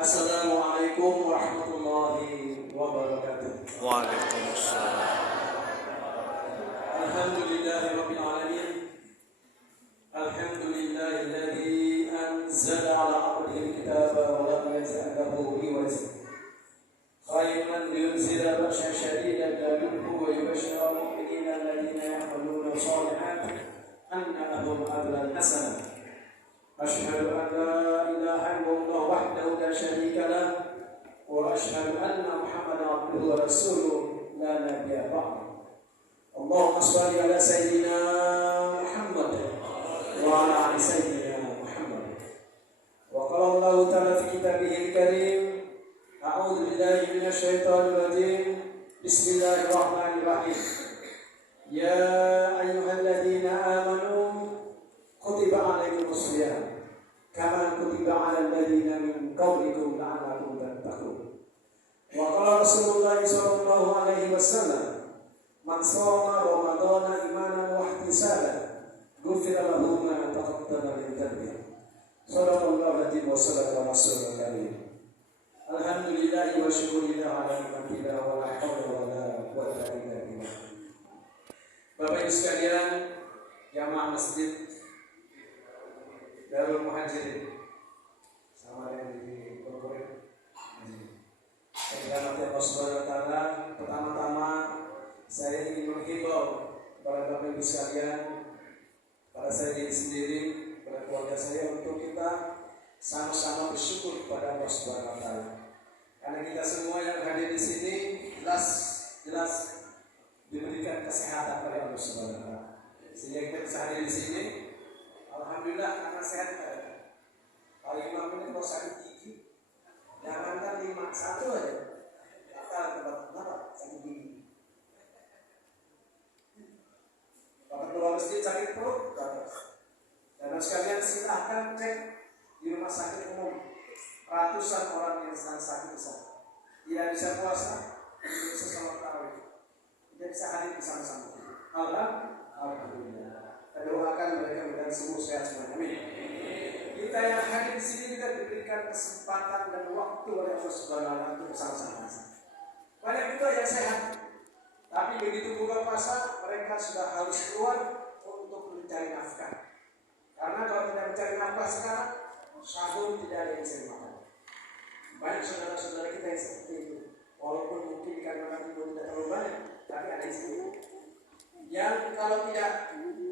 Assalamualaikum warahmatullahi wabarakatuh. Waalaikumsalam. Alhamdulillahirabbil alamin. Alhamdulillahilladzi anzala 'ala 'abdihi al-kitaba wa lam yaz'alhu biwazn. Khairan yunzila ba'san shadidan yadurru wa yubashshiru al-mu'minina alladhina ya'maluna as-salihati anna lahum ajran hasanah. Asyhadu an la ilaha illallah wahdahu la syarika lah wa asyhadu anna Muhammadan abduhu wa rasuluh la nabiyya ba'dahu. Allahumma shalli ala sayyidina Muhammad wa ala ali sayyidina Muhammad. Wa qala Allah ta'ala fi kitabihil karim, a'udzu billahi minasy syaithanir rajim. Bismillahirrahmanirrahim. Ya ayyuhalladzina amanu kutiba 'alaikumus shiyam kama kutiba 'alal ladzina min qablikum la'allakum tattaqun. Wa qala Rasulullah sallallahu alaihi wasallam, man shoma ramadhana imanan wa ihtisaban ghufira lahu ma taqaddama min dhanbihi. Shadaqallahu al-azim wa sadaqa rasulul karim. Alhamdulillah wa syukurillah ala ni'matillah wa la haula wa la quwwata illa billah. Bapak Ibu sekalian, jamaah masjid Darul Muhajirin sama yang di korporat. Dengan Allah Subhanahu wa taala, pertama-tama saya ingin menghimbau kepada Bapak Ibu sekalian, pada saya diri sendiri, pada keluarga saya, untuk kita sama-sama bersyukur kepada Allah Subhanahu wa taala. Karena kita semua yang hadir di sini jelas diberikan kesehatan oleh Allah Subhanahu wa taala. Sehingga kita bisa hadir di sini. Alhamdulillah karena sehat. Kalau imam ini kalau sakit gigi, jangankan 5-1 aja. Kita kenapa sakit gigi? Kalau keluar masjid sakit perut, dan sekalian silahkan cek di rumah sakit umum. Ratusan orang yang sedang sakit tidak bisa puasa, tidak bisa sholat tarawih, tidak bisa hadir bersama-sama. Alhamdulillah. Kita doakan mereka mudah sembuh sehat semua. Amin. Kita yang hadir di sini kita diberikan kesempatan dan waktu oleh Allah Subhanahu wa taala untuk bersama-sama. Banyak juga yang sehat, tapi begitu buka puasa mereka sudah harus keluar untuk mencari nafkah. Karena kalau tidak mencari nafkah sekarang, sahur tidak ada yang bisa dimakan. Banyak saudara-saudara kita yang seperti itu. Walaupun mungkin karena nanti tidak terlalu banyak, tapi ada yang kalau tidak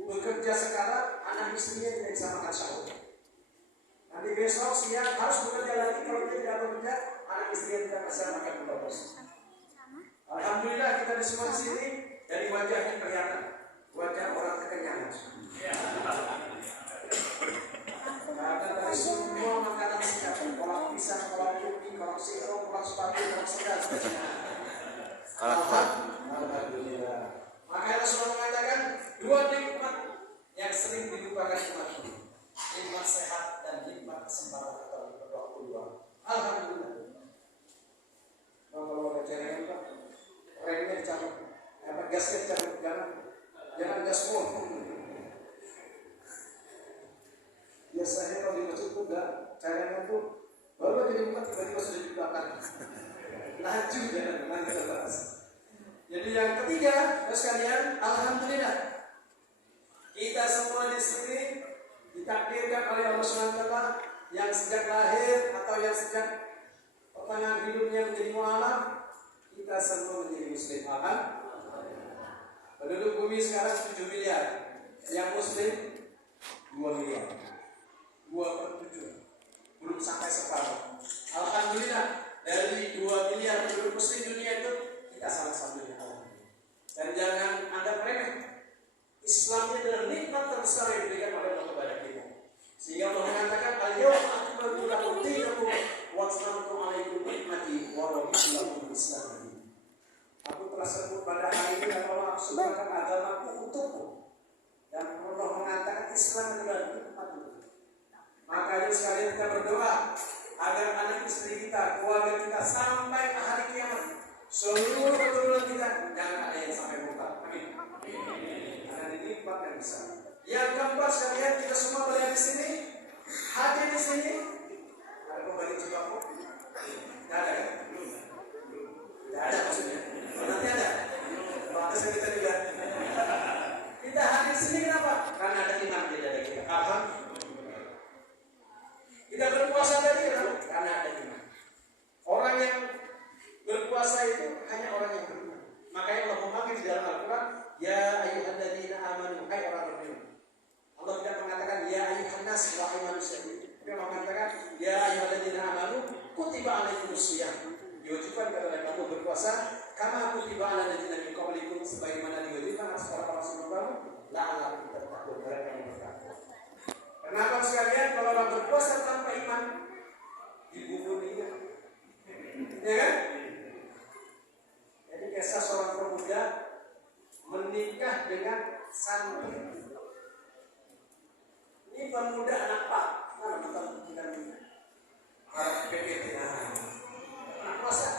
bekerja sekarang, anak istrinya tidak bisa makan sahur. Nanti besok siang harus bekerja lagi, kalau dia tidak bekerja, anak istrinya tidak bisa makan buka puasa. Alhamdulillah kita di semua di sini dari wajahnya kelihatan wajah orang kekenyangan. Karena dari semua makanan siap, kolak pisang, kolak kopi, kolak sirop, kolak sepatu, kolak segar. Alhamdulillah. Maka Rasulullah mengatakan dua nikmat yang sering dilupakan umat ini, nikmat sehat dan nikmat kesempatan atau waktu luang. Alhamdulillah. Kalau ada celengan Pak, remnya dicabut, gasnya dicabut, jangan gas full. Biasanya kalau di masjid pun enggak, celengan pun baru aja dibuka tiba-tiba sudah di belakang. Laju jangan kita bahas. Jadi yang ketiga, sekalian, alhamdulillah kita semua di sini ditakdirkan oleh Allah SWT yang sejak lahir atau yang sejak pertengahan hidupnya menjadi mu'alaf, kita semua menjadi muslim. Penduduk bumi sekarang 7 miliar, yang muslim 2 miliar, 2/7, belum sampai separuh. Alhamdulillah dari 2 miliar penduduk muslim dunia itu kita salah satunya. Dan jangan anggap remeh. Islam ini adalah nikmat terbesar yang diberikan oleh Allah kepada kita. Sehingga Allah mengatakan, "Al-yawma akmaltu lakum dinakum wa atmamtu 'alaikum ni'mati wa raditu lakum al-Islam." Aku telah sebut pada hari ini dan Allah sempurnakan agamaku untukmu. Dan Allah mengatakan Islam adalah nikmat. Maka ayo sekalian kita berdoa agar anak istri kita, keluarga kita sampai hari kiamat, seluruh keturunan kita jangan ada yang sampai murtad. Amin. Karena ini nikmat yang besar. Yang keempat sekalian, kita semua berada di sini, hadir di sini. Ada pembagi juga kok. kutiba alaikum siyam, diwajibkan kepada kamu berpuasa, kama kutiba alal ladzina min qablikum, sebagaimana diwajibkan atas para sebelum kamu, la'allakum tattaqun, mereka yang bertakwa. Kenapa sekalian kalau orang berpuasa tanpa iman dibunuh dia? Ya kan? Jadi kisah seorang pemuda menikah dengan santri. Ini pemuda anak Pak, mana betul kita menikah? Harap PPT anak puasa.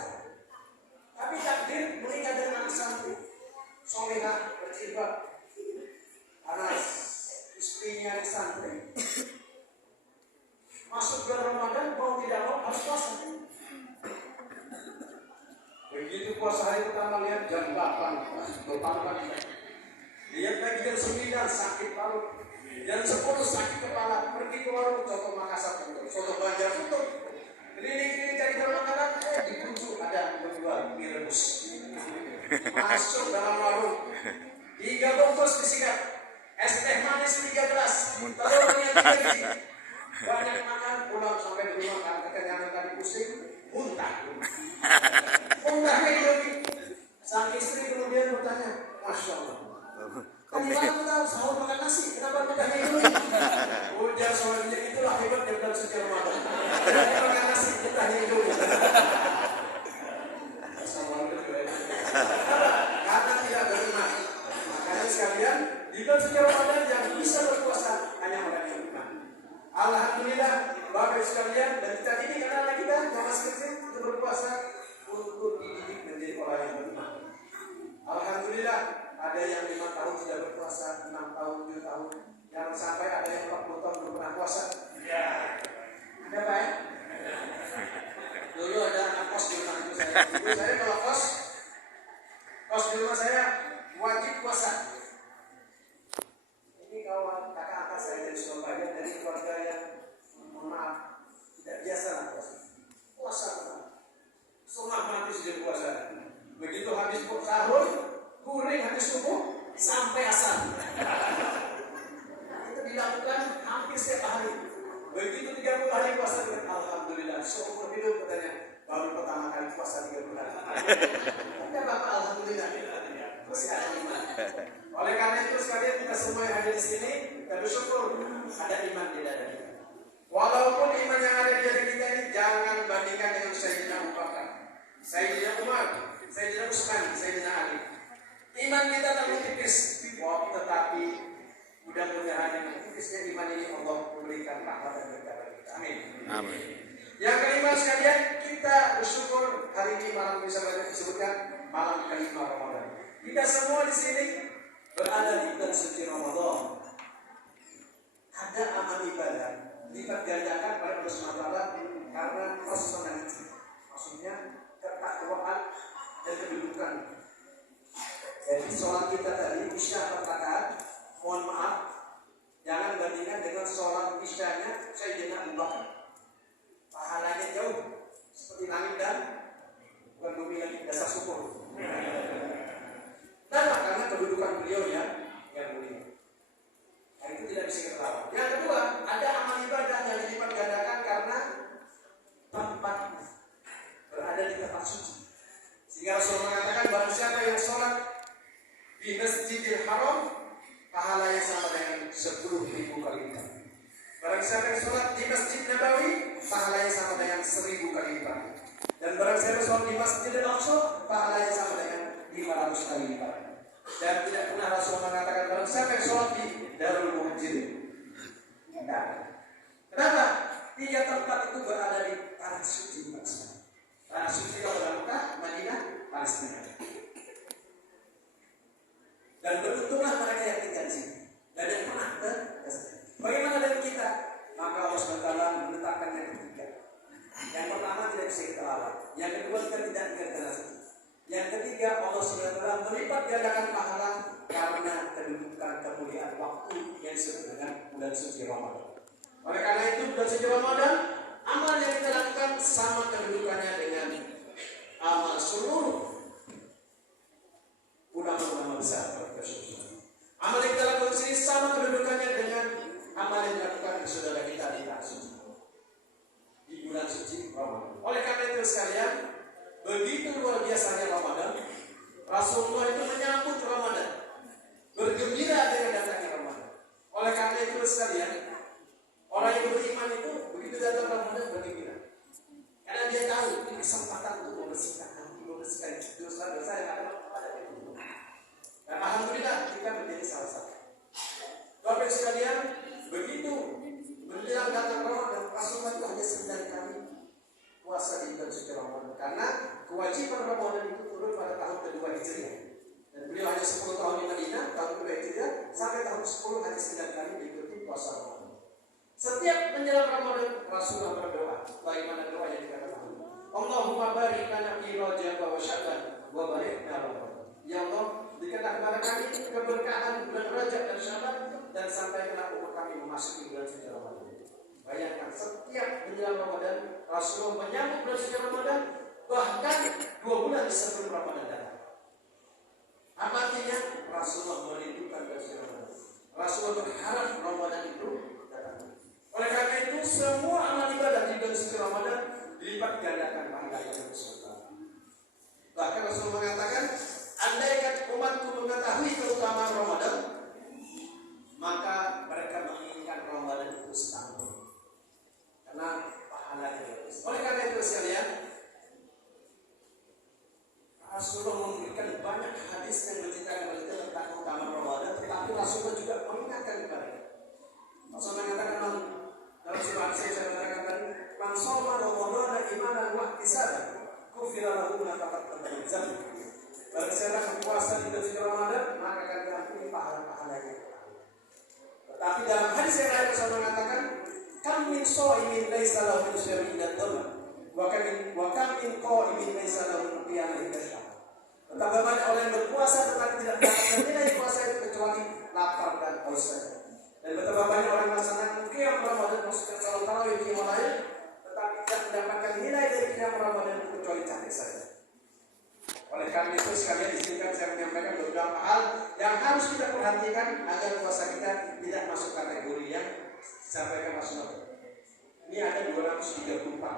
Tapi takdir menikah dengan anak santri, solehah, berjilbab, anak istrinya di santri. Masuk bulan Ramadan mau tidak mau harus puasa. Begitu puasa hari pertama lihat jam 8, lihat lagi jam 9 sakit paru. Jam 10 sakit kepala, pergi ke warung soto Makassar tutup, soto Banjar tutup. Keliling-keliling cari dalam makanan, dibujuk ada menjual mie rebus. Masuk dalam warung, 3 bungkus disikat, es teh manis 3 gelas, telurnya 3 biji. Banyak makan, pulang sampai di rumah karena kekenyangan tadi pusing, muntah. Muntahnya lagi. Sang istri kemudian bertanya, Masya Allah. Tadi malam tahu sahur makan nasi, kenapa muntahnya dulu? Ujar suaminya, itulah hebatnya bulan suci Ramadan. Makan nasi, muntahnya dulu. Karena tidak beriman. Makanya sekalian, di bulan suci Ramadan yang bisa berpuasa hanya orang yang beriman. Alhamdulillah, Bapak sekalian, dan kita didik anak-anak kita yang masih kecil untuk berpuasa untuk dididik menjadi orang yang beriman. Alhamdulillah, ada yang 5 tahun sudah berpuasa, 6 tahun, 7 tahun, yang sampai ada yang 40 tahun belum pernah puasa. Ya. Ada Pak ya? Dulu ada anak kos di rumah itu saya. Dulu saya kalau kos di rumah saya wajib puasa. Ini kalau kakak atas saya dari Surabaya, dari keluarga yang mohon maaf tidak biasa lah puasa. Puasa setengah mati sudah puasa. Begitu habis sahur, guring habis subuh sampai asar. Itu dilakukan hampir setiap hari. Begitu 30 hari puasa, alhamdulillah. Seumur hidup katanya baru pertama kali puasa 30 hari. Ada Bapak alhamdulillah masih ada iman. Oleh karena itu sekalian kita semua yang ada di sini kita bersyukur ada iman di dada kita. Walaupun iman yang ada di dada kita ini jangan bandingkan dengan Sayyidina Abu Bakar, Sayyidina Umar, Sayyidina Utsman, Sayyidina Ali. Iman kita terlalu tipis, tetapi mudah-mudahan dengan tipisnya iman ini Allah memberikan rahmat dan berkah bagi kita. Amin. Amin. Yang kelima sekalian, kita bersyukur hari ini malam bisa banyak disebutkan malam kelima Ramadan. Kita semua di sini berada di bulan suci Ramadan. Ada amal ibadah lipat gandakan pada Allah SWT karena personality, maksudnya ketakwaan dan kedudukan. Jadi sholat kita tadi isya 4 rakaat, mohon maaf, jangan bandingkan dengan sholat isyanya Sayyidina Abu Bakar. Pahalanya jauh seperti langit dan bukan bumi lagi, dasar syukur. Kenapa? Karena kedudukan beliau yang mulia. Nah, itu tidak bisa kita lawan. Yang kedua, ada amal ibadah yang dilipat gandakan karena tempat berada di tempat suci. Sehingga Rasul mengatakan barang siapa yang sholat di Masjidil Haram, pahalanya sama dengan 10.000 kali lipat. Barang siapa yang sholat di Masjid Nabawi, pahalanya sama dengan 1000 kali lipat. Dan barang siapa sholat di Masjidil Aqsa, pahalanya sama dengan 500 kali lipat. Dan tidak pernah Rasul mengatakan barang siapa yang sholat di Darul Muhajirin. Tidak. Kenapa? 3 tempat itu berada di tanah suci Mekah. Tanah suci adalah Mekah, Madinah, Palestina. Dan beruntunglah mereka yang tinggal di sini dan yang pernah ke. Bagaimana dengan kita? Maka Allah SWT menetapkan yang ketiga. Yang pertama tidak bisa kita lawan. Yang kedua kita tidak dikenal. Yang ketiga Allah SWT melipat gandakan pahala karena kedudukan kemuliaan waktu yang disebut dengan bulan suci Ramadan. Oleh karena itu bulan suci Ramadan, amal yang kita lakukan sama kedudukannya dengan amal seluruh ulama-ulama besar. Amal yang kita lakukan sini sama kedudukannya dengan amal yang dilakukan saudara kita di bulan suci Ramadan. Oleh karena itu sekalian, begitu luar biasanya Ramadan, Rasulullah itu menyambut Ramadan, bergembira dengan datangnya Ramadan. Oleh karena itu sekalian, orang yang beriman itu begitu datang Ramadan bergembira, karena dia tahu ini kesempatan untuk membersihkan hati, membersihkan dosa-dosa yang ada pada diri. Dan alhamdulillah kita menjadi salah satu. Bapak sekalian, begitu menjelang datang Ramadan, Rasulullah itu hanya 9 kali puasa di bulan suci Ramadan, karena kewajiban Ramadan itu turun pada tahun kedua Hijriah. Dan beliau hanya 10 tahun di Madinah, tahun kedua Hijriah, sampai tahun 10 hanya 9 kali diikuti puasa Ramadan. Setiap menjelang Ramadan, Rasulullah berdoa. Bagaimana doa yang kita ketahui? Allahumma barik lana fi Rajab wa Sya'ban wa barik lana Ramadan. Ya Allah, berikanlah kepada kami keberkahan bulan Rajab dan Sya'ban, dan sampaikanlah umur kami memasuki bulan suci Ramadan. Bayangkan, setiap menjelang Ramadan, Rasulullah menyambut bulan suci Ramadan, bahkan 2 bulan sebelum Ramadan datang. Apa artinya? Rasulullah merindukan bulan suci Ramadan. Rasulullah berharap Ramadan itu datang. Oleh karena itu, semua amal ibadah di bulan suci Ramadan dilipat gandakan pahalanya yang besar. Bahkan Rasulullah mengatakan, andaikan umatku mengetahui keutamaan Ramadan, maka mereka menginginkan Ramadan itu setahun. Karena pahalanya bagus. Oleh karena itu sekalian, Rasulullah memberikan banyak hadis yang menceritakan tentang keutamaan Ramadan, tetapi Rasulullah juga mengingatkan kepada kita. Rasulullah mengatakan dalam surah saya mengatakan tadi, "Man shoma Ramadan imanan wa ihtisaban, ghufira lahu ma taqaddama min dzambi." Barang siapa berpuasa di bulan Ramadan, maka akan diampuni pahala-pahalanya. Tetapi dalam hadis yang lain Rasulullah mengatakan, "Kam min sha'imin laisa lahu syar'un dhamma, wa kam min qa'imin laisa lahu qiyamun illa." Betapa banyak orang yang berpuasa tetapi tidak mendapatkan nilai puasa itu kecuali lapar dan haus saja. Dan betapa banyak orang melaksanakan qiyam Ramadan, maksudnya salat tarawih qiyam lain, tetapi tidak mendapatkan nilai dari qiyam Ramadan itu kecuali capek saja. Oleh karena itu sekalian izinkan saya menyampaikan beberapa hal yang harus kita perhatikan agar puasa kita tidak masuk kategori yang disampaikan Rasulullah. Ini ada 234.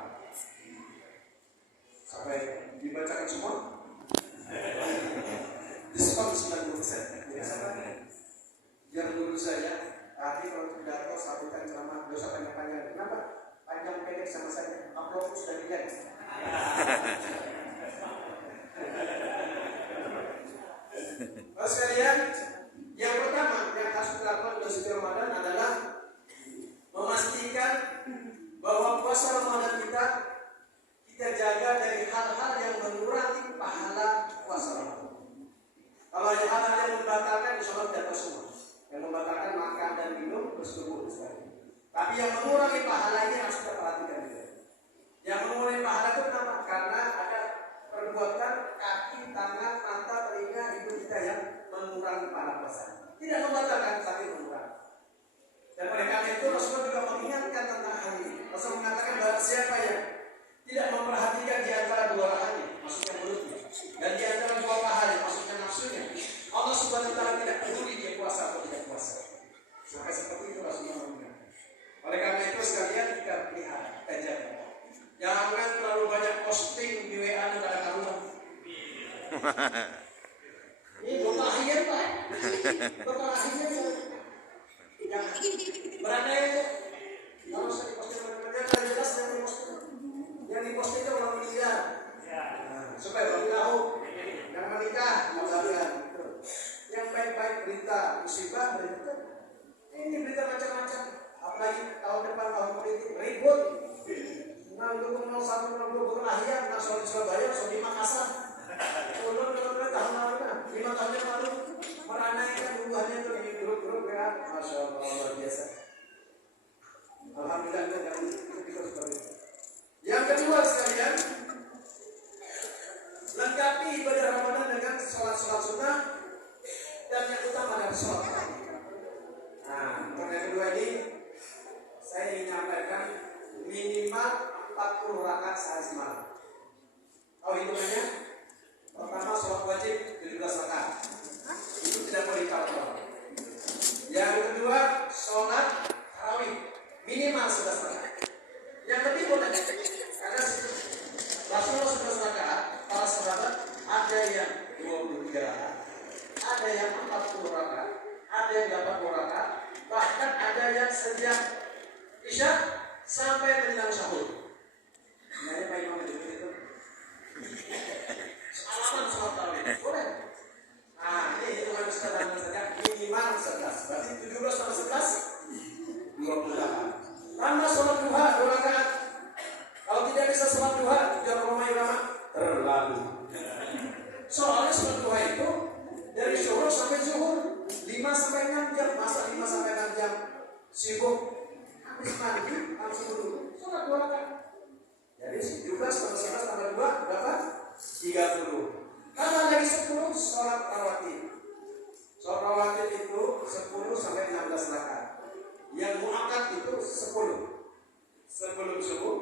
Sampai dibacakan semua? Diskon 90%. Biar dulu saya, tadi kalau pidato sabutan ceramah dosa panjang-panjang. Kenapa? Panjang pendek sama saya. Upload sudah dilihat. Bapak sekalian, yang pertama yang harus kita lakukan di bulan Ramadan adalah memastikan bahwa puasa Ramadan kita jaga dari hal-hal yang mengurangi pahala puasa Ramadan. Kalau ada hal-hal yang membatalkan, insya Allah tidak semua. Yang membatalkan makan dan minum bersetubuh sekali. Tapi yang mengurangi pahalanya harus kita perhatikan juga. Yang mengurangi pahala itu kenapa? Karena ada perbuatan kaki, tangan, mata, telinga, hidung kita yang mengurangi pahala puasa. Tidak membatalkan, tapi mengurangi. Dan oleh karena itu Rasulullah juga mengingatkan tentang hal ini. Rasulullah mengatakan bahwa siapa yang tidak memperhatikan di antara dua rahanya, maksudnya mulutnya, dan di antara dua pahanya, maksudnya nafsunya, Allah Subhanahu wa taala tidak peduli dia puasa atau tidak puasa. Sampai seperti itu Rasulullah mengingatkan. Oleh karena itu sekalian kita lihat, kita jaga. Jangan terlalu banyak posting di WA pada karuan. Ini berkelahian Pak. Berkelahian. Jangan. Berada itu. Kalau saya diposting orang kerja, jelas yang diposting. Yang diposting itu orang meninggal. Supaya orang tahu. Yang menikah, kalian. Yang baik-baik berita musibah berita. Ini berita macam-macam. Apalagi tahun depan tahun politik ribut. Dukung 01, 02 berkelahian, nasional Surabaya, nasional di Makassar. Tahun lalu, 5 tahun yang lalu, meranaikan hubungannya itu di grup-grup ya, Masya Allah, luar biasa. Alhamdulillah itu seperti itu. Yang kedua sekalian, lengkapi ibadah Ramadan dengan sholat-sholat sunnah dan yang utama adalah sholat tarawih. Nah, untuk yang kedua ini saya ingin menyampaikan minimal 40 rakaat sehari semalam. Tahu hitungannya? Pertama sholat wajib 17 rakaat. Itu tidak boleh kalah. Yang kedua sholat tarawih minimal 11 rakaat. Yang lebih boleh karena bisa sholat duha, jangan Roma Irama terlalu. Soalnya sholat duha itu dari zuhur sampai zuhur 5 sampai 6 jam, masa 5 sampai 6 jam sibuk habis mandi langsung dulu sholat 2 rakaat. Jadi 17 tambah 11 tambah 2 berapa? 30. Tambah lagi 10 sholat rawatib. Sholat rawatib itu 10 sampai 16 rakaat. Yang muakkad itu 10. Sebelum zuhur,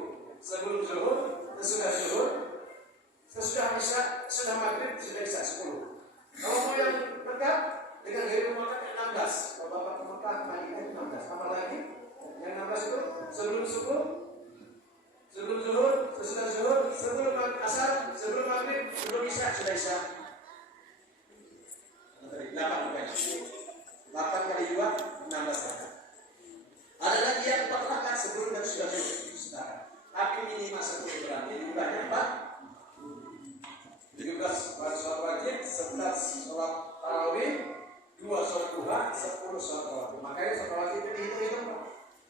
sesudah zuhur, sesudah isya, sudah maghrib, sudah isya 10. Kalau mau yang dekat dengan gaya muakkad 16. Kalau Bapak ke Mekah, Madinah 16. Tambah lagi yang 16 itu sebelum subuh, sebelum zuhur, sesudah zuhur, sebelum asar, sebelum maghrib, sebelum isya, sudah isya. 8 rakaat. 8 kali 2, 16 rakaat. Ada lagi yang 4 rakaat sebelum dan sudah zuhur. Tapi minimal 10 berarti jumlahnya 4. 17 sholat wajib, 11 sholat tarawih, 2 sholat duha, 10 sholat rawatib. Makanya sholat rawatib itu dihitung-hitung Pak.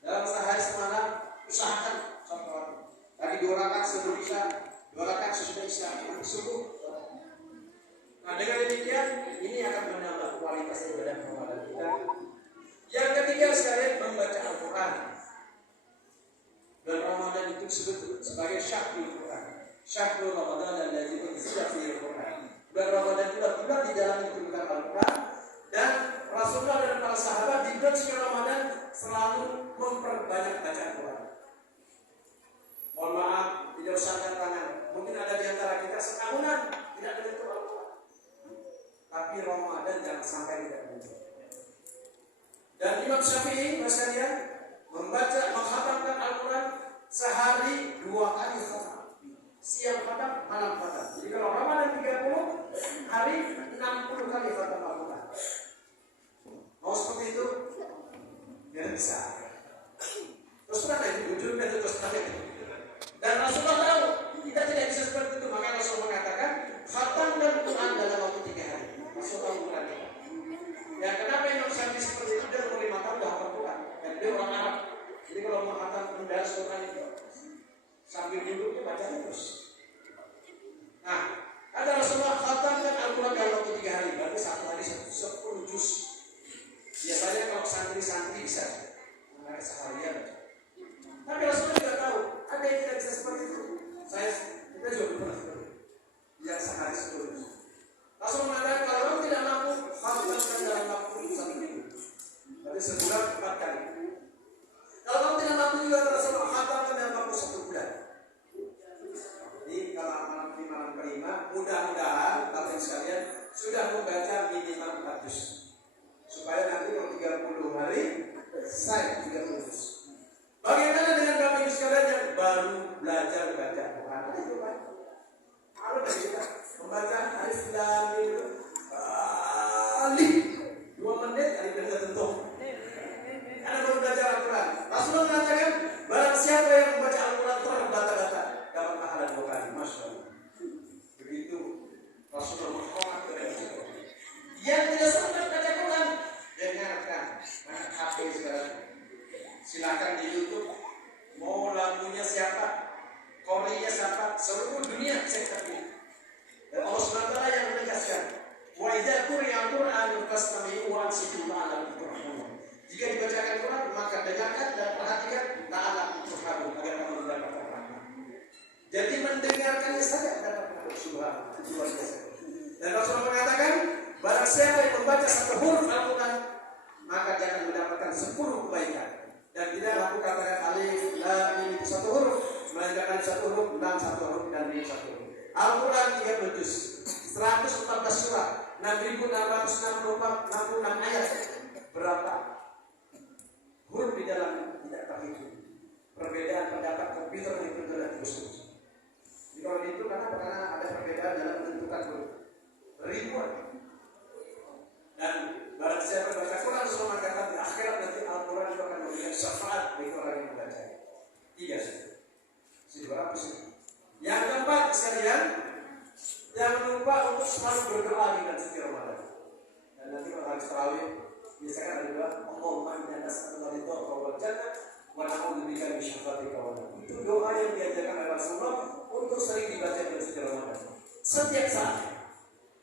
Dalam sehari semalam usahakan sholat rawatib. Tadi 2 rakaat sebelum isya, 2 rakaat sesudah isya, subuh. Nah dengan demikian ini akan menambah kualitas ibadah Ramadan kita. Yang ketiga sekalian membaca Al-Quran. Dan Ramadan itu disebut sebagai syahrul Quran. Syahrul Ramadan allazi unzila fihi Al-Quran. Bulan Ramadan itu bulan di dalam diturunkan Al-Quran, dan Rasulullah dan para sahabat di bulan suci Ramadan selalu memperbanyak baca Al-Quran. Mohon maaf, tidak usah angkat tangan. Mungkin ada di antara kita setahunan tidak menyentuh Al-Quran. Tapi Ramadan jangan sampai tidak menyentuh. Dan Imam Syafi'i sekalian menghatamkan Al-Quran sehari 2 kali khatam. Siang khatam, malam khatam. Jadi kalau Ramadan 30, hari 60 kali khatam Al-Quran. Mau seperti itu? Tidak bisa. Terus terang itu ujungnya terus terang. Dan Rasulullah tahu kita tidak bisa seperti itu. Maka Rasulullah mengatakan khatamkan Quran dalam waktu 3 hari. Rasulullah mengatakan. Ya kenapa Imam Syafi'i seperti itu? Dia umur 5 tahun dah hafal Quran. Dan dia orang Arab. Jadi kalau mau khatam mendaras Quran itu sambil duduk dia baca terus. Nah, ada Rasulullah khatamkan Al-Quran dalam waktu 3 hari. Berarti 1 hari 10 juz. Biasanya kalau santri-santri bisa mereka seharian baca. Tapi Rasulullah juga tahu ada yang tidak bisa seperti itu. Kita juga pernah seperti itu. Yang sehari 10 juz. Rasul mengatakan kalau orang tidak mampu khatamkan dalam waktu 1 minggu. Berarti sebulan 4 kali. Kalau kamu tidak mampu juga Rasulullah khatamkan dalam waktu 1 bulan. Jadi kalau malam kelima, mudah-mudahan Bapak sekalian sudah membaca minimal 4 juz. Supaya nanti kalau 30 hari selesai 30 juz. Bagaimana dengan Bapak Ibu sekalian yang baru belajar baca Quran? Itu Pak. Kalau dari kita membaca alif lam mim alif 2 menit alif lam tentu. Karena baru belajar Al-Quran. Rasulullah mengatakan barang siapa yang membaca Al-Quran terbata-bata dapat pahala 2 kali. Masya Allah. Begitu Rasulullah menghormat kepada kita. Yang tidak sempat baca Quran, dengarkan. Nah, HP sekarang. Silakan di YouTube. Mau lagunya siapa, Korea siapa, seluruh dunia saya terpilih. Dan Allah SWT yang menegaskan, wa idza quri'a Qur'an fastami'u wa ansitu la'allakum turhamun. Jika dibacakan Quran, maka dengarkan dan perhatikan la'allakum turhamun agar kamu mendapatkan rahmat. Jadi mendengarkannya saja mendapatkan subhanallah. Luar biasa. Dan Rasulullah mengatakan, barang siapa yang membaca 1 huruf Al-Quran, maka dia akan mendapatkan 10 kebaikan. Dan tidak aku katakan alif lam mim itu 1 huruf, melainkan 1 huruf, lam 1 huruf, dan mim 1 huruf. Al-Quran 30 juz, 114 surah, 6.666 ayat. Berapa huruf di dalam tidak terhitung. Perbedaan pendapat komputer itu adalah terus. Jadi kalau itu karena ada perbedaan dalam menentukan huruf. Ribuan. Dan barang siapa baca Quran, Rasulullah mengatakan di akhirat nanti Al-Quran itu akan memberikan syafaat bagi orang yang membaca. 3 saja. 200. Yang keempat sekalian, jangan lupa untuk selalu berdoa di bulan suci Ramadan. Dan nanti kalau habis tarawih biasakan ada doa Allahumma inna nas'aluka ridhaka wal jannah wa wa na'udzubika min syarri ma. Itu doa yang diajarkan oleh Rasulullah untuk sering dibaca di bulan Ramadan. Setiap saat.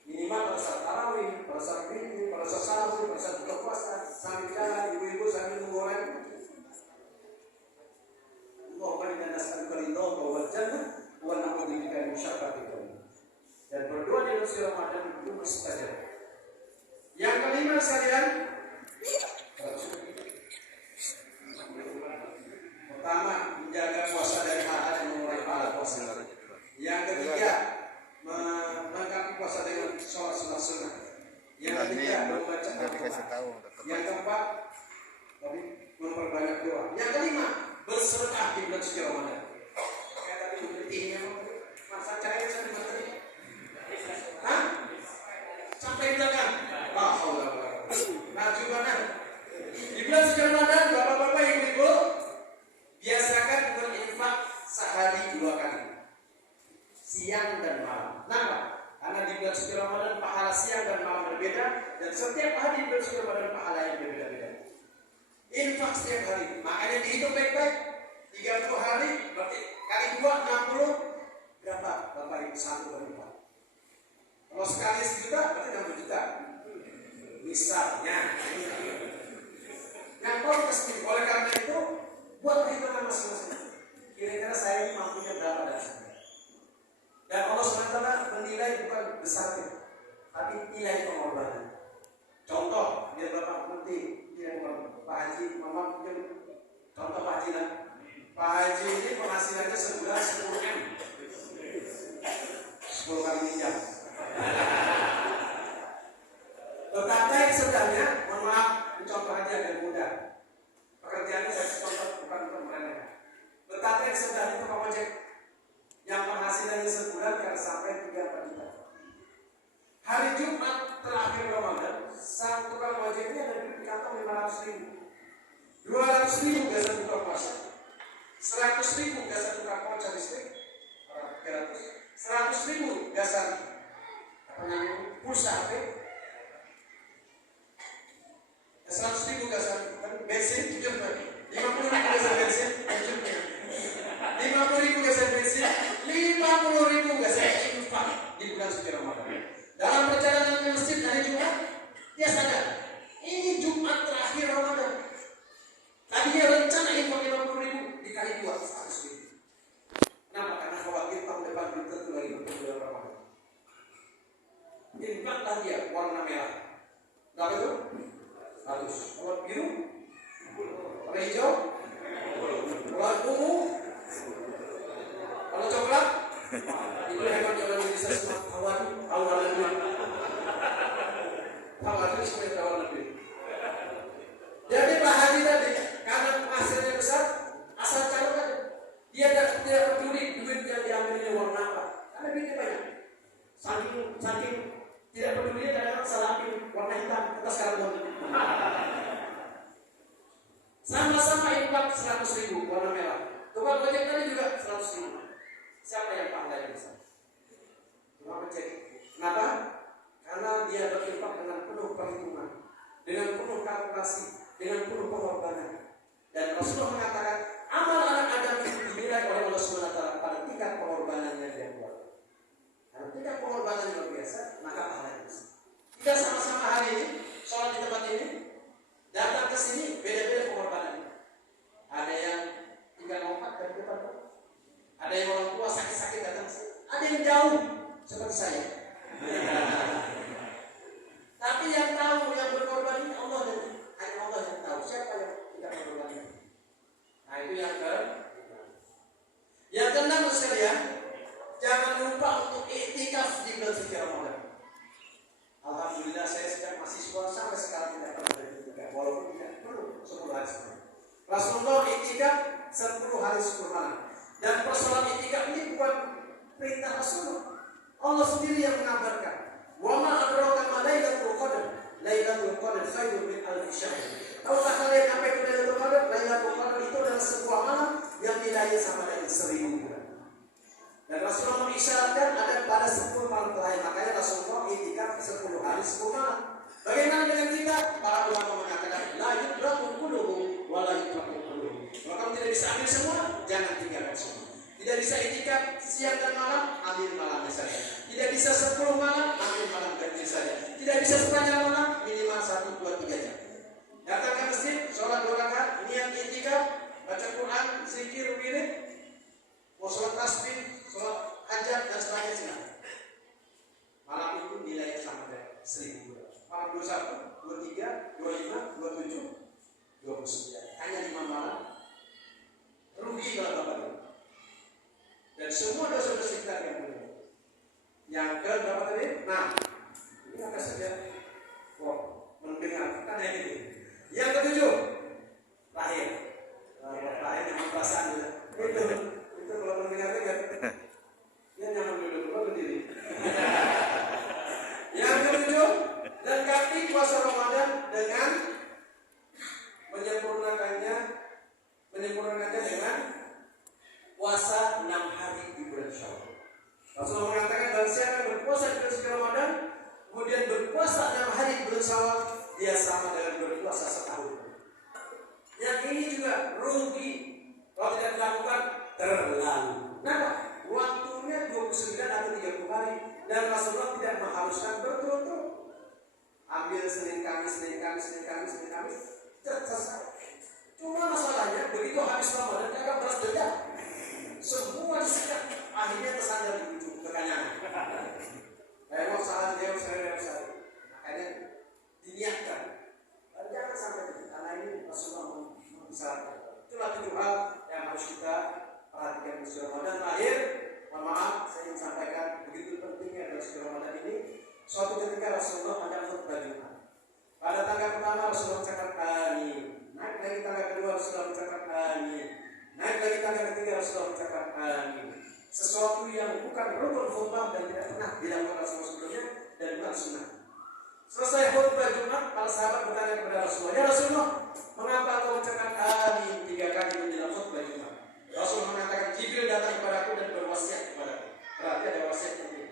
Minimal pada saat tarawih, pada saat witir, pada saat sahur, pada saat buka puasa, sambil jalan, ibu-ibu sambil menggoreng. Allahumma inna nas'aluka ridhaka wal jannah wa na'udzubika min syarri ma. Dan berdoa di bulan Ramadan itu mustajab. Yang kelima sekalian, pertama menjaga puasa dari hal-hal yang mengurangi pahala puasa. Yang ketiga melengkapi puasa dengan sholat sunnah. Yang ketiga membaca Al-Quran. Yang keempat memperbanyak doa. Yang kelima bersedekah di bulan suci Ramadan. Kayak tadi buktinya masa cahaya sampai mati. Hah? Sampai belakang. Nah juga di bulan suci Ramadan bapak-bapak ibu-ibu biasakan berinfak sehari 2 kali, siang dan malam. Kenapa? Karena di bulan suci Ramadan pahala siang dan malam berbeda, dan setiap hari di bulan suci Ramadan pahala yang berbeda-beda. Infak setiap hari, makanya dihitung baik-baik. 30 hari berarti kali 2 60 berapa? Bapak ibu satu berinfak. Kalau sekali 1 juta berarti 60 juta. Misalnya. Yang pasti oleh karena itu buat perhitungan masing-masing. Kira-kira saya ini mampunya berapa dasarnya. Dan Allah SWT menilai bukan besarnya, tapi nilai pengorbanan. Contoh, biar Bapak penting, dia bukan Pak Haji, Mama mungkin contoh Pak Haji lah. Pak Haji ini penghasilannya sebulan 10M, 10 kali minjam. Betapa yang sedangnya, mohon maaf, contoh aja agar mudah. Pekerjaannya saya contoh bukan untuk mereka. Betapa yang sedang itu Pak Ojek yang penghasilannya sebulan karena sampai 3-4 juta. Hari Jumat terakhir Ramadan, sang tukang ojek ini ada di kantong 500.000, 200.000 gasan buka puasa, 100.000 gasan buka voucher listrik, 100.000 gasan pulsa HP, 100.000 gasan bensin, 50.000 gasan bensin, 50.000 gasan bensin, 50.000 gasan infak di bulan suci Ramadan. Dalam perjalanan ke masjid hari Jumat, dia sadar ini Jumat terakhir Ramadan. Tadi dia rencana infak 50.000 dikali 2, 100.000. Kenapa? Karena khawatir tahun depan belum tentu lagi bertemu Ramadan. Infaklah dia warna merah. Berapa itu? 100. Kalau biru, warna hijau, warna ungu, kalau coklat, itu hebat jalan bisa semua awal lebih. Awal itu sebenarnya awal lebih. Jadi Pak Haji tadi karena hasilnya besar, asal calon aja. Dia tidak peduli duit yang diambilnya warna apa, karena duitnya banyak. Saking tidak pedulinya kadang-kadang salah ambil warna hitam, kita sekarang warna. Sama-sama infak 100.000 warna merah. Tukang ojek tadi juga 100.000. Siapa yang pahalanya besar? Tukang ojek. Kenapa? Karena dia berinfak dengan penuh perhitungan, dengan penuh kalkulasi, dengan penuh pengorbanan. Dan Rasulullah mengatakan amal anak Adam itu dinilai oleh Allah SWT pada tingkat pengorbanan yang dia buat. Kalau tingkat pengorbanan yang luar biasa, maka pahalanya besar. Kita sama-sama hari ini sholat di tempat ini, datang ke sini beda-beda pengorbanannya. Ada yang tinggal lompat dari depan, ada yang orang tua sakit-sakit datang ke sini, ada yang jauh seperti saya. Tapi yang tahu yang berkorban ini Allah, dan hanya Allah yang tahu siapa yang tidak berkorban ini. Nah itu yang keenam sekalian, jangan lupa untuk iktikaf di bulan suci Ramadan. Alhamdulillah saya sejak mahasiswa sampai sekarang tidak pernah beriktikaf, walaupun tidak perlu 10 hari sebelum. Rasulullah iktikaf 10 hari 10 malam. Dan persoalan iktikaf ini bukan perintah Rasulullah. Allah sendiri yang mengabarkan. Wa ma adraka ma lailatul qadar. Lailatul qadar khairun min alfi syahr. Tahukah kalian apa itu Lailatul Qadar? Lailatul Qadar itu adalah sebuah malam yang nilainya sama dengan 1000 bulan. Dan Rasulullah mengisyaratkan ada pada 10 malam terakhir. Makanya Rasulullah iktikaf 10 hari 10 malam. Bagaimana dengan kita? Para ulama mengatakan la yudraku qulubuhum wa la yudraku qulubuhum. Kalau bisa ambil semua, jangan tinggalkan semua. Tidak bisa itikaf siang dan malam, ambil malamnya saja. Tidak bisa 10 malam, ambil malam ganti saja. Tidak bisa sepanjang malam, minimal 1, 2, 3 jam. Datang ke masjid, sholat 2 rakaat, niat itikaf, baca Quran, zikir, wirid, mau sholat tasbih, sholat hajat dan sebagainya. Malam itu nilainya sama dengan 1000 bulan. Malam 21, 23, 25, 27, 29. Hanya 5 malam. Rugi kalau Bapak itu. Dan semua dosa-dosa kita yang punya. Yang ke berapa tadi? Nah, ini apa saja? Wah, mendengar kan yang itu. Yang ketujuh, lahir. Lahir yang perasaan juga. Itu kalau mendengar-dengar. Dia nyaman dulu berdiri. Yang ketujuh, lengkapi puasa Ramadan dengan menyempurnakannya dengan puasa 6 hari di bulan Syawal. Rasulullah mengatakan barang siapa yang berpuasa di bulan suci Ramadan, kemudian berpuasa 6 hari di bulan Syawal, dia sama dengan berpuasa setahun. Yang ini juga rugi kalau tidak dilakukan terlalu. Kenapa? Waktunya 29 atau 30 hari dan Rasulullah tidak mengharuskan berturut-turut. Ambil Senin Kamis, selesai. Cuma masalahnya begitu habis Ramadan kagak beras dendam. Semua disikat, akhirnya tersandar di ujung kekanyangan. Mau salah dia, makanya diniatkan. Dan jangan sampai karena ini Rasulullah mengisyaratkan. Itulah 7 hal yang harus kita perhatikan di bulan Ramadan. Terakhir, mohon maaf, saya ingin sampaikan begitu pentingnya dalam bulan Ramadan ini. Suatu ketika Rasulullah ada khutbah Jumat. Pada tanggal pertama Rasulullah mengucapkan amin. Naik lagi tanggal kedua Rasulullah mengucapkan amin. Naik lagi tanggal ketiga Rasulullah mengucapkan amin. Sesuatu yang bukan rukun khutbah dan tidak pernah dilakukan Rasulullah sebelumnya dan bukan sunnah. Selesai khutbah Jumat, para sahabat bertanya kepada Rasulullah, ya Rasulullah, mengapa kau mengucapkan amin 3 kali menjelang khutbah Jumat? Rasulullah mengatakan, Jibril datang kepadaku dan berwasiat kepadaku. Berarti ada wasiat penting.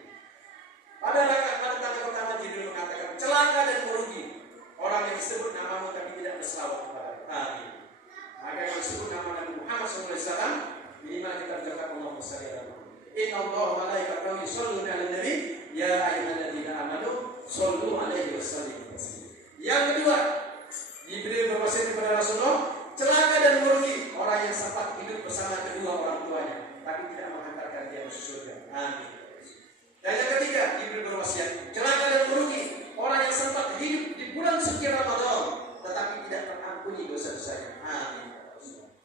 Pada tanggal pertama Jibril mengatakan, celaka dan merugi orang yang disebut namamu tapi tidak berselawat kepada amin. Maka yang disebut nama Nabi Muhammad SAW, minimal kita ucapkan Allahumma shalli ala Muhammad. Inna Allah wa malaikatahu yusholluna 'alan nabi ya ayyuhalladzina amanu shollu 'alaihi wa sallimu taslima. Yang kedua, Jibril berwasiat kepada Rasulullah, celaka dan merugi orang yang sempat hidup bersama kedua orang tuanya tapi tidak menghantarkan dia masuk surga. Amin. Dan yang ketiga, Jibril berwasiat, celaka dan merugi orang yang sempat hidup di bulan suci Ramadan tetapi tidak terampuni dosa-dosanya. Amin.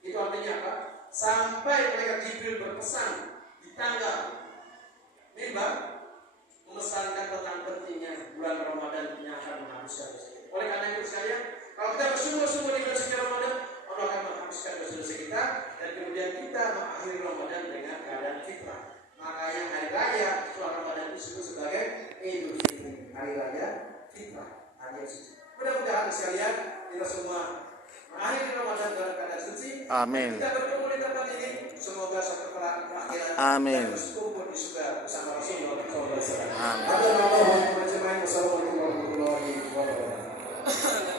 Itu artinya apa? Sampai malaikat Jibril berpesan di tanggal mimbar memesankan tentang pentingnya bulan Ramadan yang akan menghapuskan dosa. Oleh karena itu sekalian, kalau kita bersungguh-sungguh di bulan suci Ramadan, Allah akan menghapuskan dosa-dosa kita dan kemudian kita mengakhiri Ramadan dengan keadaan fitrah. Makanya hari raya setelah Ramadan itu disebut sebagai Idul Fitri, hari raya fitrah, hari yang suci. Mudah-mudahan sekalian kita semua mengakhiri Ramadan dalam keadaan suci. Amin. Kita berkumpul di tempat ini, semoga suatu akhirat Amin. kita berkumpul di surga bersama Rasulullah SAW. Amin. Assalamualaikum warahmatullahi wabarakatuh.